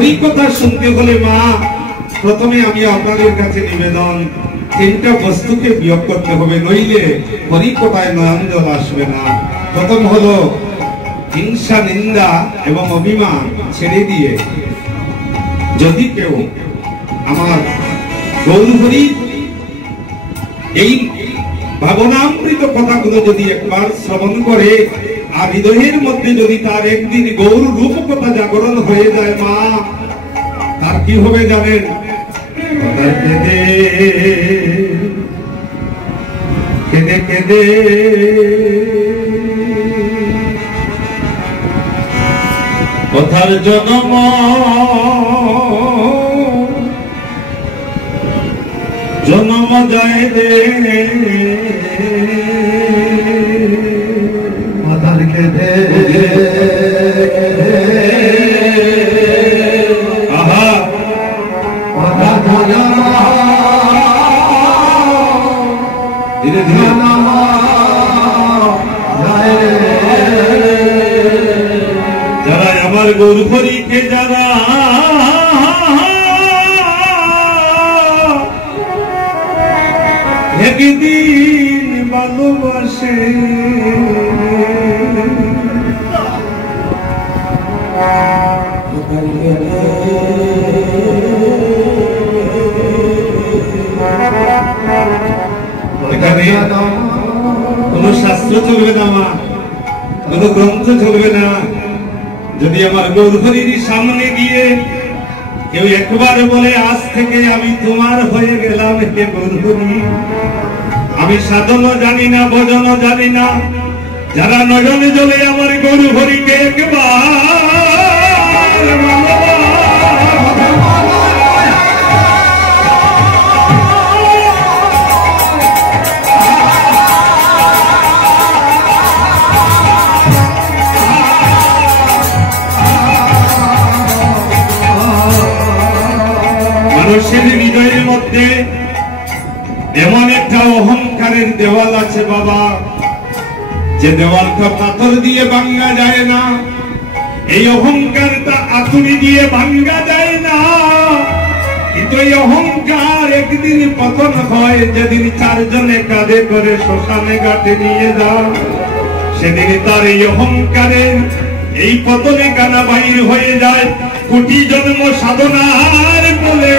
হরি কথা শুনতে হলে মা প্রথমে আমি আপনাদের কাছে নিবেদন, তিনটা বস্তুকে বিয়োগ করতে হবে, নইলে হরি কথায় নয়ন জল আসবে না। প্রথম হলো হিংসা, নিন্দা এবং অভিমান ছেড়ে দিয়ে যদি কেউ আমার গৌরহরি এই ভাবনামৃত কথাগুলো যদি একবার শ্রবণ করে আর হৃদয়ের মধ্যে যদি তার একদিন গৌর রূপ কথা জাগরণ হয়ে যায় মা, তার কি হবে জানেন? কেঁদে কেঁদে কথার জন্ম জন্ম যায় রে, কথার কেঁদে আহা ধীরে ধীরে যারা আমার গৌরহরিকে যারা একদিন ভালোবাসে এখানে কোন শাস্ত্র চলবে না মা, কোন গ্রন্থ চলবে না। যদি আমার গৌরহরির সামনে গিয়ে কেউ একবার বলে আজ থেকে আমি তোমার হয়ে গেলাম হে গৌরহরি, আমি সাধনও জানি না, ভজনও জানি না, যারা নয়নে জলে আমার গৌরহরিকে মানুষের হৃদয়ের মধ্যে এমন একটা অহংকারের দেওয়াল আছে বাবা, যে দেওয়ালটা পাথর দিয়ে ভাঙ্গা যায় না, এই অহংকারটা আতুরি দিয়ে ভাঙ্গা যায় না। কিন্তু এই অহংকার একদিন পতন হয়, যেদিন চারজনে কাঁধে করে শ্মশানে ঘাটে নিয়ে যাও, সেদিন তার এই অহংকারের এই পতনে কানা বাহির হয়ে যায়। কোটি জন্ম সাধনার বলে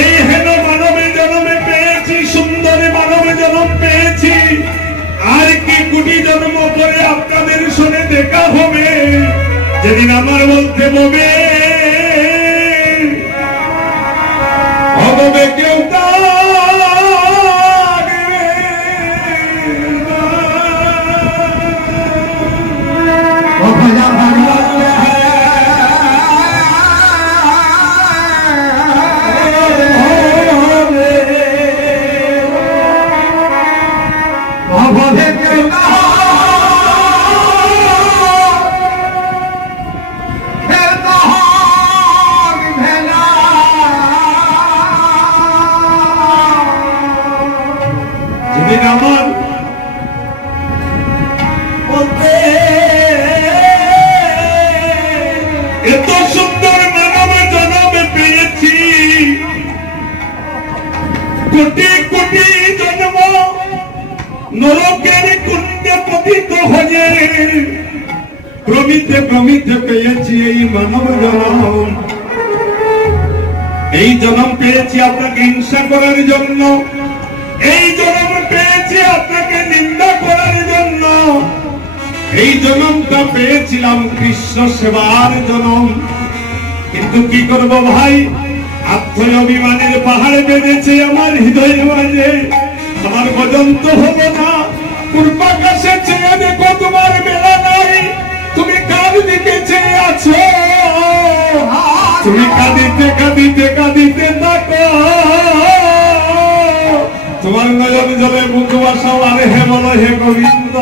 এই হেন মানবে জন্মে পেয়েছি, সুন্দর মানবে জন্ম পেয়েছি, আর কি কোটি জন্ম পরে আপনাদের সঙ্গে দেখা হবে, যেদিন আমার বলতে হবে হবে কেউ এত সুন্দর মানব জন্ম পেয়েছি, কোটি কোটি জন্ম নরকের কুণ্ডে পতিত হয়ে প্রমিতে প্রমিতে পেয়েছি এই মানব জন্ম। এই জন্ম পেয়েছি আপনাকে হিংসা করার জন্য, এই জন্ম পেয়েছি আপনাকে নিন্দা করার জন্য, এই জন্মটা পেয়েছিলাম কৃষ্ণ সেবার জন্ম। কিন্তু কি করব ভাই, আত্ম অভিমানের পাহাড় বেঁধেছে আমার হৃদয়ের মাঝে, আমার ভজন তো হলো না। পূর্বাকাশে চেয়ে দেখো তোমার বেলা নাই, তুমি কার দিকে চেয়ে আছো, তুমি কাঁদিতে কাঁদিতে কাঁদিতে থাকো, তোমার নয়ন জলে মুখ বাসাও। আরে হে বলো হে গোবিন্দ,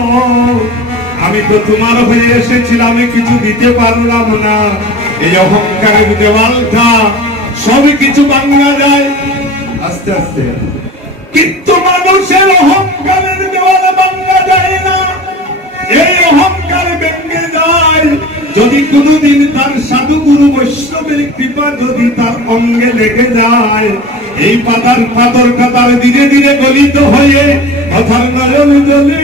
আমি তো তোমার হয়ে এসেছিলাম, আমি কিছু দিতে পারলাম না। এই অহংকারের দেওয়ালটা সব কিছু ভাঙা যায় আস্তে আস্তে, কিন্তু মানুষের অহংকারের দেওয়াল ভাঙা যায় না। এই অহংকার ভেঙে যায় যদি কোনদিন তার সাধু গুরু বৈষ্ণবের কৃপা যদি তার অঙ্গে লেগে যায়, এই পাতার পাথর কাতার ধীরে ধীরে গলিত হয়ে কথার নয়ন জলে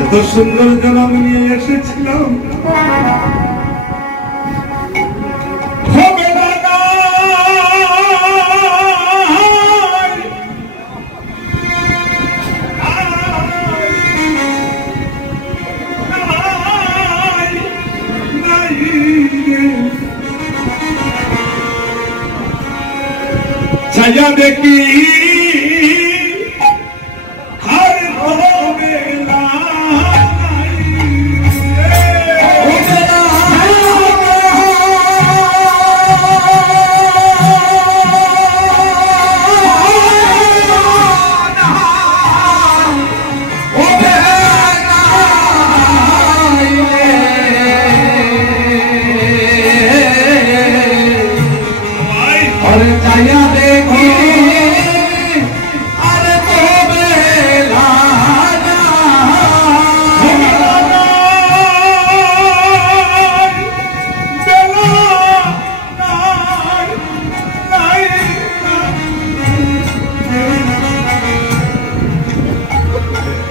এত সুন্দর জন্ম নিয়ে এসেছিলাম, ছায়া দেখি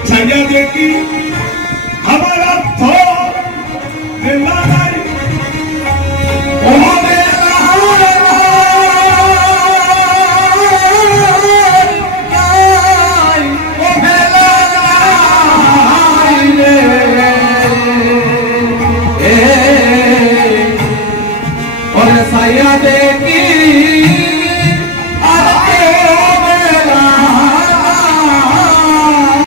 ছায়া দেখি